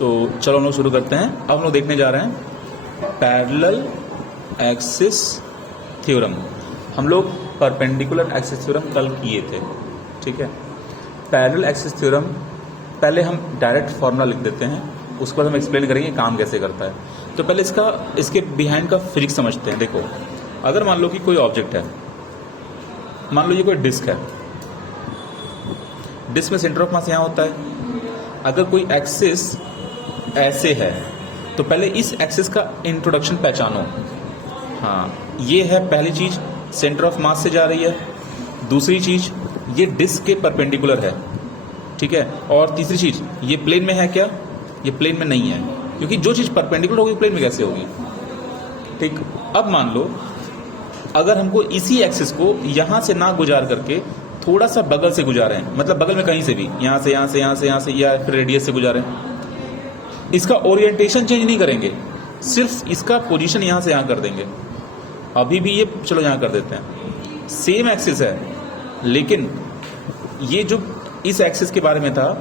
तो चलो हम लोग शुरू करते हैं। अब हम लोग देखने जा रहे हैं पैरेलल एक्सिस थ्योरम। हम लोग परपेंडिकुलर एक्सिस थ्योरम कल किए थे, ठीक है। पैरेलल एक्सिस थ्योरम पहले हम डायरेक्ट फॉर्मूला लिख देते हैं, उसके बाद हम एक्सप्लेन करेंगे काम कैसे करता है। तो पहले इसके बिहाइंड का फिजिक्स समझते हैं। देखो, अगर मान लो कि कोई ऑब्जेक्ट है, मान लो ये कोई डिस्क है, डिस्क में सेंटर ऑफ मास यहाँ होता है। अगर कोई एक्सिस ऐसे है तो पहले इस एक्सिस का इंट्रोडक्शन पहचानो। हाँ, ये है पहली चीज, सेंटर ऑफ मास से जा रही है। दूसरी चीज, ये डिस्क के परपेंडिकुलर है, ठीक है। और तीसरी चीज, ये प्लेन में है क्या? ये प्लेन में नहीं है, क्योंकि जो चीज परपेंडिकुलर होगी प्लेन में कैसे होगी, ठीक। अब मान लो अगर हमको इसी एक्सिस को यहां से ना गुजार करके थोड़ा सा बगल से गुजारे हैं, मतलब बगल में कहीं से भी, यहां से यहां से यहां से यहां से या फिर रेडियस से गुजारे, इसका ओरिएंटेशन चेंज नहीं करेंगे, सिर्फ इसका पोजीशन यहां से यहां कर देंगे। अभी भी ये चलो यहां कर देते हैं, सेम एक्सिस है, लेकिन ये जो इस एक्सिस के बारे में था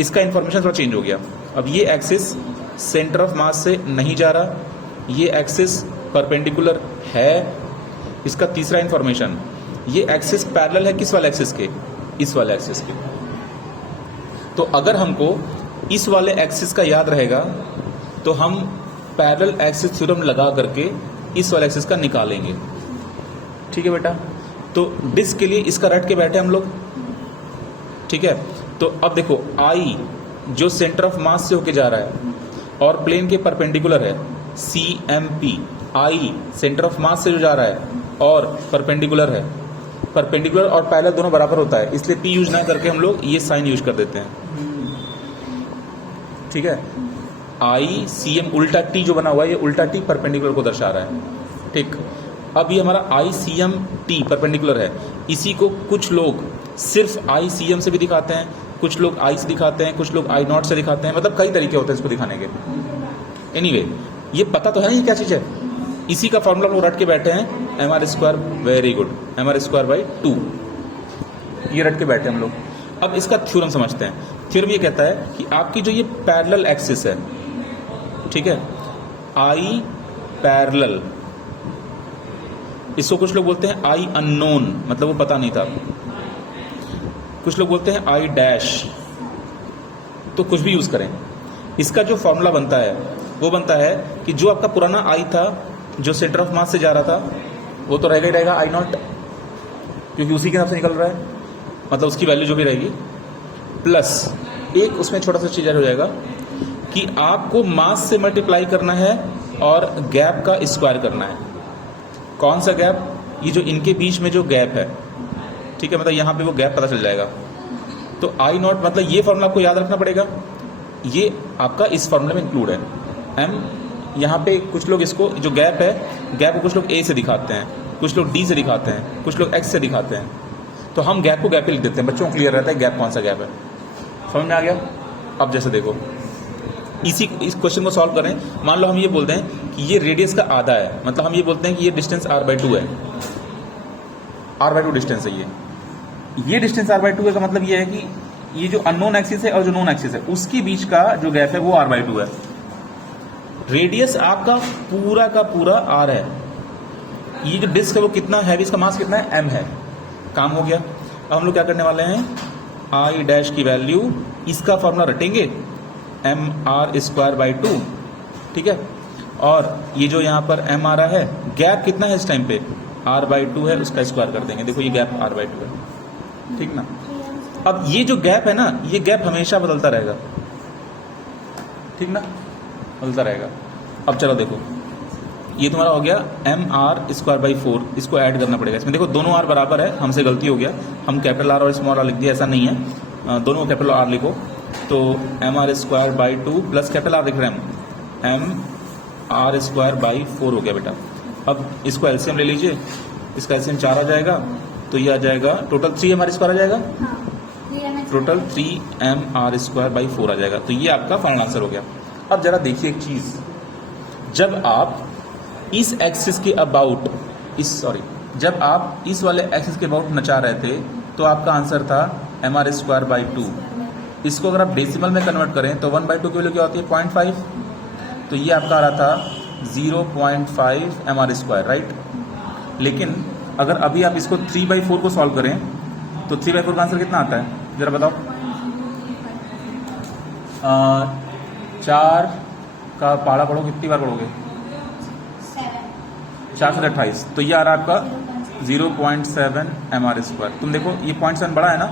इसका इंफॉर्मेशन थोड़ा चेंज हो गया। अब ये एक्सिस सेंटर ऑफ मास से नहीं जा रहा, ये एक्सिस परपेंडिकुलर है। इसका तीसरा इंफॉर्मेशन, ये एक्सिस पैरेलल है किस वाले एक्सिस के? इस वाले एक्सिस के। तो अगर हमको इस वाले एक्सिस का याद रहेगा तो हम पैरेलल एक्सिस थ्योरम लगा करके इस वाले एक्सिस का निकालेंगे, ठीक है बेटा। तो डिस्क के लिए इसका रट के बैठे हम लोग, ठीक है। तो अब देखो, आई जो सेंटर ऑफ मास से होके जा रहा है और प्लेन के परपेंडिकुलर है, CMP, I centre of mass से जो जा रहा है और परपेंडिकुलर है। परपेंडिकुलर और पैरेलल दोनों बराबर होता है, इसलिए P यूज ना करके हम लोग ये साइन यूज कर देते हैं, ठीक है। ICM उल्टा T जो बना हुआ है, ये उल्टा T परपेंडिकुलर को दर्शा रहा है, ठीक। अब ये हमारा ICMT परपेंडिकुलर है, इसी को कुछ लोग सिर्फ ICM से भी दिखाते हैं, कुछ लोग I से दिखाते हैं, कुछ लोग I0 से दिखाते हैं, मतलब कई तरीके होते हैं इसको दिखाने के। एनीवे, ये पता तो है नहीं क्या चीज है, इसी का फॉर्मूला हम लोग रट के बैठे हैं, mr², वेरी गुड, mr²/2, ये रट के बैठे हम लोग। अब इसका थ्योरम समझते हैं। थ्योरम ये कहता है कि आपकी जो ये पैरेलल एक्सिस है, ठीक है, आई पैरेलल, इसको कुछ लोग बोलते हैं आई अननोन, मतलब वो पता नहीं था। कुछ लोग बोलते हैं आई डैश, तो कुछ भी यूज करें। इसका जो फॉर्मूला बनता है वो बनता है कि जो आपका पुराना आई था, जो सेंटर ऑफ मास से जा रहा था, वो तो रहेगा ही रहेगा I0, क्योंकि उसी के नाम से निकल रहा है, मतलब उसकी वैल्यू जो भी रहेगी, प्लस एक उसमें छोटा सा चीज हो जाएगा कि आपको मास से मल्टीप्लाई करना है और गैप का स्क्वायर करना है। कौन सा गैप? ये जो इनके बीच में जो गैप है, ठीक है, मतलब यहाँ पे वो गैप पता चल जाएगा। तो I0 मतलब ये फॉर्मूला आपको याद रखना पड़ेगा, ये आपका इस फॉर्मूले में इंक्लूड है। M यहाँ पे कुछ लोग इसको जो गैप है, गैप को कुछ लोग A से दिखाते हैं, कुछ लोग D से दिखाते हैं, कुछ लोग X से दिखाते हैं। तो हम गैप को गैप पे लिख देते हैं, बच्चों को क्लियर रहता है गैप कौन सा गैप है। समझ में आ गया? अब जैसे देखो, इस क्वेश्चन को सॉल्व करें। मान लो हम ये बोलते हैं कि ये रेडियस का आधा है, मतलब हम ये बोलते हैं कि ये डिस्टेंस r/2 है, r/2 डिस्टेंस है ये डिस्टेंस r/2 का मतलब ये है कि ये जो अननोन एक्सिस है और जो नोन एक्सिस है उसके बीच का जो गैप है वो r/2 है। रेडियस आपका पूरा का पूरा r है। ये जो डिस्क है वो कितना हैवी, इसका मास कितना है? m है। काम हो गया। अब हम लोग क्या करने वाले हैं, I डैश की वैल्यू, इसका फॉर्मूला रटेंगे, mr²/2, ठीक है। और ये जो यहाँ पर m आ रहा है, गैप कितना है इस टाइम पे? r/2 है, उसका स्क्वायर कर देंगे। देखो ये गैप r/2 है, ठीक ना। अब ये जो गैप है ना, ये गैप हमेशा बदलता रहेगा, ठीक ना, बदलता रहेगा। अब चलो देखो, ये तुम्हारा हो गया mr²/4, इसको ऐड करना पड़ेगा इसमें। देखो दोनों r बराबर है, हमसे गलती हो गया, हम कैपिटल R और स्मॉल r लिख दिया, ऐसा नहीं है, दोनों कैपिटल R लिखो। तो mr²/2 प्लस कैपिटल R लिख रहे हैं हम, mr²/4 हो गया बेटा। अब इसको एलसीएम ले लीजिए, इसका एलसीएम 4 आ जाएगा, तो ये आ जाएगा टोटल 3mr² आ जाएगा, टोटल 3mr²/4 आ जाएगा। तो ये आपका फाइनल आंसर हो गया। अब जरा देखिए एक चीज, जब आप इस एक्सिस के अबाउट जब आप इस वाले एक्सिस के अबाउट नचा रहे थे तो आपका आंसर था mr²/2, इसको अगर आप डेसिमल में कन्वर्ट करें तो 1/2 की वैल्यू क्या होती है 0.5, तो ये आपका आ रहा था 0.5 mr², राइट। लेकिन अगर अभी आप इसको 3/4 को सॉल्व करें तो 3/4 का आंसर कितना आता है जरा बताओ। 4 का पहाड़ा पढ़ो, कितनी बार पढ़ोगे 4 से 28, तो ये आ रहा है आपका 0.7 mr²। तुम देखो ये 0.7 बड़ा है ना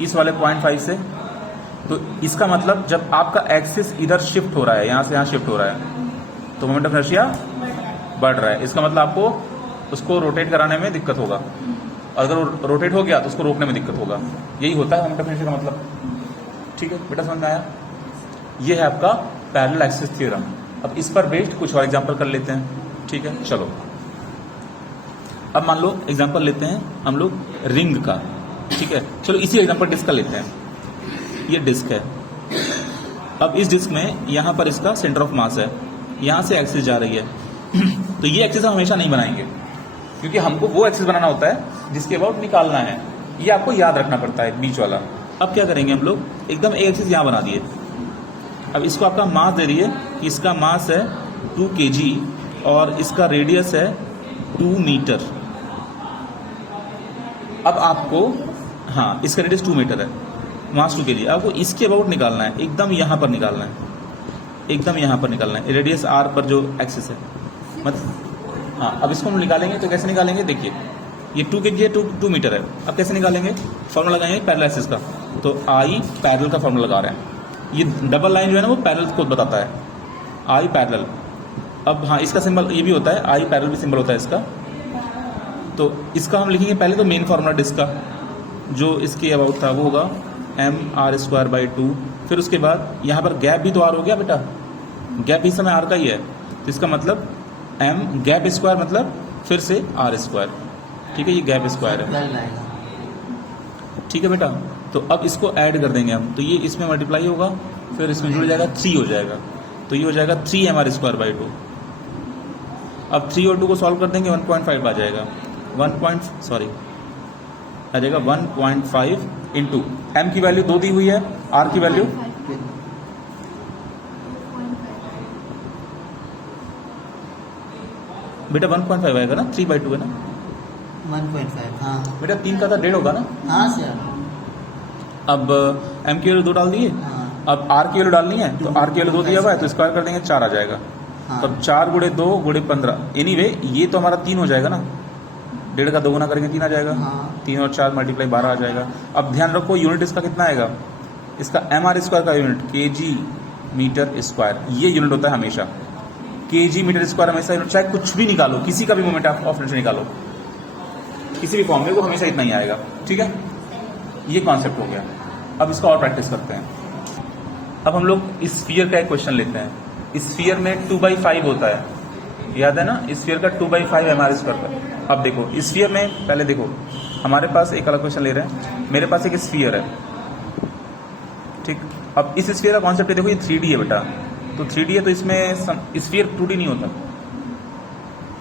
इस वाले 0.5 से, तो इसका मतलब जब आपका एक्सिस इधर शिफ्ट हो रहा है, यहाँ से यहाँ शिफ्ट हो रहा है, तो मोमेंट ऑफ इनर्शिया बढ़ रहा है। इसका मतलब आपको उसको रोटेट कराने में दिक्कत होगा, अगर वो रोटेट हो गया तो उसको रोकने में दिक्कत होगा। यही होता है मोमेंट ऑफ इनर्शिया का मतलब। ठीक है बेटा, समझ में आया। ये है आपका पैरेलल एक्सिस थ्योरम। अब इस पर बेस्ड कुछ और एग्जांपल कर लेते हैं। ठीक है, चलो अब मान लो एग्जांपल लेते हैं हम लोग रिंग का। ठीक है, चलो इसी एग्जांपल डिस्क का लेते हैं। ये डिस्क है, अब इस डिस्क में यहाँ पर इसका सेंटर ऑफ मास है, यहाँ से एक्सिस जा रही है तो ये एक्सिस हम हमेशा नहीं बनाएंगे, क्योंकि हमको वो एक्सिस बनाना होता है जिसके अबाउट निकालना है। ये आपको याद रखना पड़ता है बीच वाला। अब क्या करेंगे हम लोग, एकदम एक एक्सिस यहाँ बना दिए। अब इसको आपका मास दे दिए कि इसका मास है 2 kg और इसका रेडियस है 2 मीटर। अब आपको, हाँ इसका रेडियस 2 मीटर है, मास 2 kg। आपको इसके अबाउट निकालना है, एकदम यहाँ पर निकालना है, एकदम यहाँ पर निकालना है, रेडियस r पर जो एक्सिस है मतलब। हाँ अब इसको हम निकालेंगे तो कैसे निकालेंगे, देखिए ये 2 kg है, 2 मीटर है। अब कैसे निकालेंगे, फॉर्मूला लगाएंगे पैरेलल एक्सिस का, तो आई पैरेलल का फॉर्मूला लगा रहे हैं। ये डबल लाइन जो है ना वो पैरेलल को बताता है, आई पैरेलल। अब हाँ इसका सिंबल ये भी होता है, आई पैरेलल भी सिंबल होता है इसका। तो इसका हम लिखेंगे पहले तो मेन फॉर्मूला डिस्क का जो इसके अबाउट था वो होगा mr²/2। फिर उसके बाद यहाँ पर गैप भी तो r हो गया बेटा, गैप भी समय r का ही है, तो इसका मतलब m गैप स्क्वायर मतलब फिर से r²। ठीक है, ये गैप स्क्वायर है। ठीक है बेटा, तो अब इसको ऐड कर देंगे हम, तो ये इसमें मल्टीप्लाई होगा, फिर इसमें जुड़ जाएगा 3 हो जाएगा, तो ये हो जाएगा 3 mr²/2। अब 3 और 2 को सॉल्व कर देंगे 1.5 आ जाएगा, आ जाएगा 1.5 इंटू एम की वैल्यू 2 दी हुई है, आर की वैल्यू बेटा 1.5 आएगा ना, 3/2 है ना 1.5। हाँ बेटा 3 का था 1.5 होगा ना। हाँ सर। अब एम की वैल्यू 2 डाल दिए, हाँ। अब आर की वैल्यू डालनी है, तो आर की वैल्यू 2 दिया हुआ है तो स्क्वायर कर देंगे 4 आ जाएगा। हाँ। तो 4 × 2 × 15, एनीवे ये तो हमारा 3 हो जाएगा ना, 1.5 का 2 गुना करेंगे 3 आ जाएगा। हाँ। 3 और 4 मल्टीप्लाई 12 आ जाएगा। अब ध्यान रखो यूनिट इसका कितना आएगा, इसका mr² का यूनिट kg मीटर स्क्वायर, ये यूनिट होता है हमेशा। kg मीटर स्क्वायर हमेशा यूनिट, चाहे कुछ भी निकालो, किसी का भी मोमेंट ऑफ इनर्शिया निकालो, किसी भी फॉर्म में वो हमेशा इतना ही आएगा। ठीक है, ये कॉन्सेप्ट हो गया। अब इसका और प्रैक्टिस करते हैं। अब हम लोग स्फीयर का एक क्वेश्चन लेते हैं। स्फीयर में 2/5 होता है, याद है ना, स्फीयर का 2/5 mr² का। अब देखो स्फीयर में पहले देखो, हमारे पास एक अलग क्वेश्चन ले रहे हैं, मेरे पास एक स्फीयर है। ठीक, अब इस स्फीयर का कॉन्सेप्ट देखो, ये 3D है बेटा, तो 3D है तो इसमें स्फीयर 2D नहीं होता।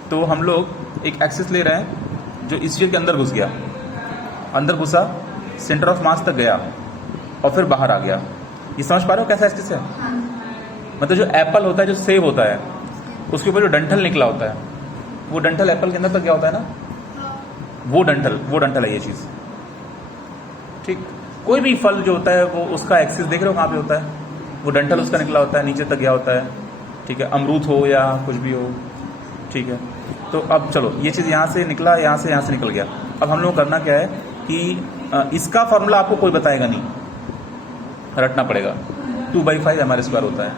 तो हम लोग एक एक्सिस ले रहे हैं जो स्फीयर के अंदर घुस गया, अंदर घुसा, सेंटर ऑफ मास तक गया और फिर बाहर आ गया। ये समझ पा रहे हो कैसा एक्सिस है? मतलब जो एप्पल होता है, जो सेब होता है, उसके ऊपर जो डंठल निकला होता है, वो डंठल एप्पल के अंदर तक क्या होता है ना, वो डंठल है ये चीज। ठीक, कोई भी फल जो होता है वो उसका एक्सिस देख रहे हो कहाँ पे होता है, वो डंठल उसका निकला होता है, नीचे तक गया होता है। ठीक है, अमरूद हो या कुछ भी हो। ठीक है, तो अब चलो ये चीज यहाँ से निकला, यहाँ से निकल गया। अब हम लोग करना क्या है कि इसका फॉर्मूला आपको कोई बताएगा नहीं, रटना पड़ेगा। 2/5 mr² होता है,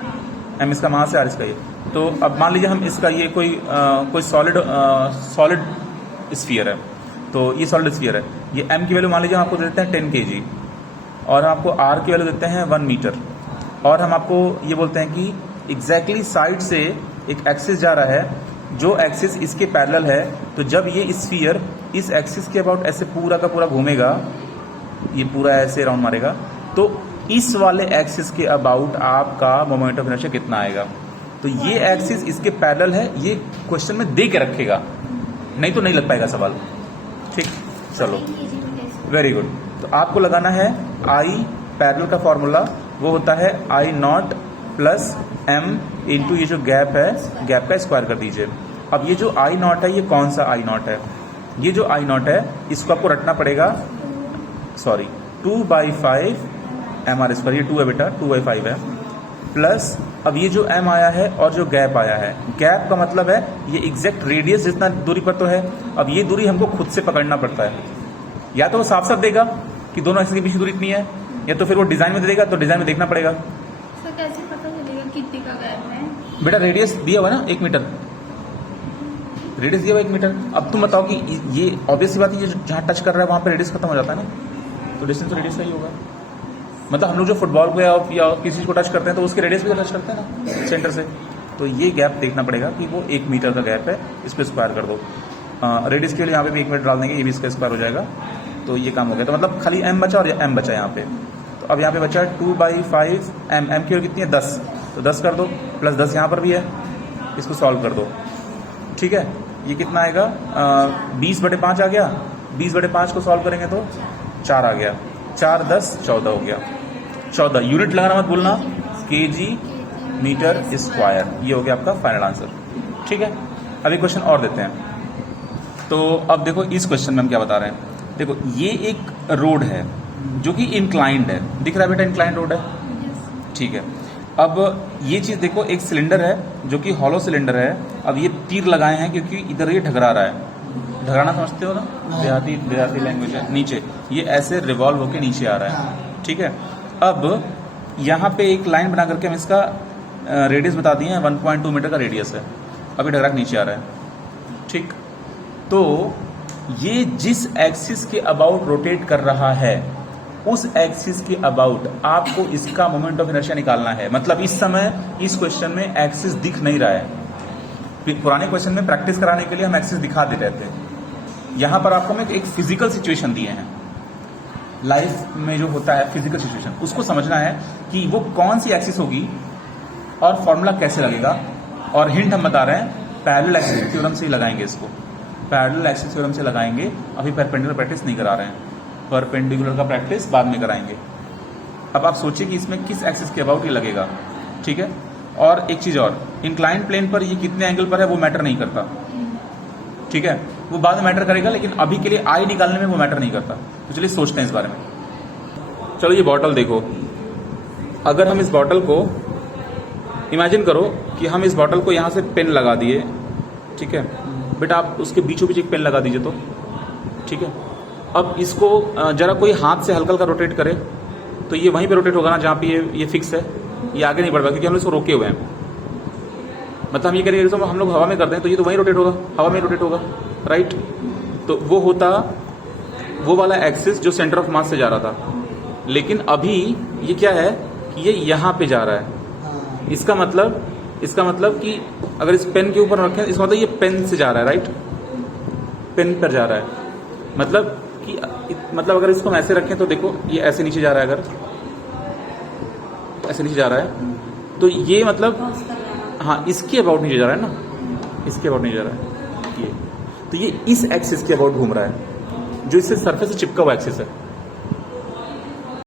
m इसका मास है, r इसका ये। तो अब मान लीजिए हम इसका ये कोई सॉलिड स्फीयर है, तो ये सॉलिड स्फीयर है, ये m की वैल्यू मान लीजिए हम आपको देते हैं 10 kg और हम आपको r की वैल्यू देते हैं 1 मीटर, और हम आपको ये बोलते हैं कि एग्जैक्टली साइड से एक एक्सिस जा रहा है, जो एक्सिस इसके पैरेलल है। तो जब ये स्फीयर इस एक्सिस के अबाउट ऐसे पूरा का पूरा घूमेगा, ये पूरा ऐसे राउंड मारेगा, तो इस वाले एक्सिस के अबाउट आपका मोमेंट ऑफ इनर्शिया कितना आएगा। तो ये एक्सिस इसके पैरेलल है, ये क्वेश्चन में दे के रखेगा, नहीं तो नहीं लग पाएगा सवाल। ठीक, चलो वेरी गुड। तो आपको लगाना है आई पैरेलल का फॉर्मूला वो होता है आई नॉट प्लस एम इंटू ये जो गैप है, गैप का स्क्वायर कर दीजिए। अब ये जो आई नॉट है ये कौन सा आई नॉट है? ये जो आई नॉट है इसको आपको रटना पड़ेगा, सॉरी 2/5 एम आर स्क्वायर, ये 2 है बेटा, 2/5 है, प्लस अब ये जो m आया है और जो गैप आया है, गैप का मतलब है ये एग्जैक्ट रेडियस जितना दूरी पर तो है। अब ये दूरी हमको खुद से पकड़ना पड़ता है, या तो वो साफ साफ देगा कि दोनों एक्सिस के बीच की दूरी इतनी है, या तो फिर वो डिजाइन में दे देगा, तो डिजाइन में देखना पड़ेगा। तो कैसे पता चलेगा कितने का गैप है? बेटा रेडियस दिया हुआ ना 1 मीटर, रेडियस दिया हुआ 1 मीटर। अब तुम बताओ कि ये ऑब्वियस सी बात है, ये जहाँ टच कर रहा है वहां पे रेडियस खत्म हो जाता है ना, तो डिस्टेंस तो रेडियस का ही होगा। मतलब हम लोग जो फुटबॉल को या किसी चीज को टच करते हैं तो उसके रेडियस भी तो टच करते हैं ना सेंटर से, तो ये गैप देखना पड़ेगा कि वो 1 मीटर का गैप है, इस पर स्क्वायर कर दो। रेडियस के लिए यहाँ पे भी 1 मीटर डाल देंगे, ये भी इसका स्क्वायर हो जाएगा, तो ये काम हो गया। तो मतलब खाली m बचा और m बचा यहाँ पे, तो अब यहाँ पे बचा 2/5 m की वैल्यू कितनी है 10, तो 10 कर दो, प्लस 10 यहाँ पर भी है, इसको सॉल्व कर दो, ठीक है। ये कितना आएगा 20/5 आ गया, 20/5 को सॉल्व करेंगे तो 4 आ गया, 4 10 14 हो गया, 14 यूनिट लगाना मत भूलना, kg मीटर स्क्वायर, ये हो गया आपका फाइनल आंसर, ठीक है। अभी क्वेश्चन और देते हैं। तो अब देखो इस क्वेश्चन में हम क्या बता रहे हैं, देखो ये एक रोड है जो कि इंक्लाइंड है, दिख रहा है बेटा इंक्लाइंड रोड है, ठीक है। अब ये चीज देखो, एक सिलेंडर है जो कि हॉलो सिलेंडर है, अब ये तीर लगाए हैं क्योंकि इधर ये ढगरा रहा है, ढगराना समझते हो ना, देहाती लैंग्वेज है, नीचे ये ऐसे रिवॉल्व होके नीचे आ रहा है, ठीक है। अब यहाँ पे एक लाइन बना करके हम इसका रेडियस बता दिए हैं, 1.2 मीटर का रेडियस है, अभी ढगरा के नीचे आ रहा है, ठीक। तो ये जिस एक्सिस के अबाउट रोटेट कर रहा है उस एक्सिस के अबाउट आपको इसका मोमेंट ऑफ इनर्शिया निकालना है। मतलब इस समय इस क्वेश्चन में एक्सिस दिख नहीं रहा है, पुराने क्वेश्चन में प्रैक्टिस कराने के लिए हम एक्सिस दिखा देते थे, यहां पर आपको हम एक फिजिकल सिचुएशन दिए हैं, लाइफ में जो होता है फिजिकल सिचुएशन, उसको समझना है कि वो कौन सी एक्सिस होगी और फॉर्मूला कैसे लगेगा। और हिंट हम बता रहे हैं पैरेलल एक्सिस थ्योरम से ही लगाएंगे इसको, पैरेलल एक्सिस थ्योरम से लगाएंगे, अभी परपेंडिकुलर प्रैक्टिस नहीं करा रहे हैं, परपेंडिकुलर का प्रैक्टिस बाद में कराएंगे। अब आप सोचिए कि इसमें किस एक्सिस के अबाउट ये लगेगा, ठीक है। और एक चीज और, इंक्लाइंड प्लेन पर ये कितने एंगल पर है वो मैटर नहीं करता, ठीक है, वो बाद में मैटर करेगा, लेकिन अभी के लिए आई निकालने में वो मैटर नहीं करता। तो चलिए सोचते हैं इस बारे में। चलो ये बॉटल देखो, अगर हम इस बॉटल को इमेजिन करो कि हम इस बॉटल को यहां से पेन लगा दिए, ठीक है बेटा, आप उसके बीचों बीच एक पेन लगा दीजिए तो, ठीक है। अब इसको जरा कोई हाथ से हल्का हल्का रोटेट करे तो ये वहीं पे रोटेट होगा ना जहां पे ये फिक्स है, ये आगे नहीं बढ़ पाएगा क्योंकि हम इसको रोके हुए हैं। मतलब हम ये करेंगे जैसे हम लोग हवा में करते हैं तो ये तो वहीं रोटेट होगा, हवा में रोटेट होगा, राइट। तो वो होता वो वाला एक्सिस जो सेंटर ऑफ मास से जा रहा था, लेकिन अभी ये क्या है कि ये यहां पे जा रहा है। इसका मतलब कि अगर इस पेन के ऊपर रखें, इसका मतलब ये पेन से जा रहा है, राइट, पेन पर जा रहा है। मतलब अगर इसको हम ऐसे रखें तो देखो ये ऐसे नीचे जा रहा है, अगर ऐसे नीचे जा रहा है तो ये मतलब हाँ इसके अबाउट नीचे जा रहा है ना, इसके अबाउट नीचे जा रहा है ये, तो ये इस एक्सिस के अबाउट घूम रहा है जो इससे सरफेस से चिपका हुआ एक्सिस है।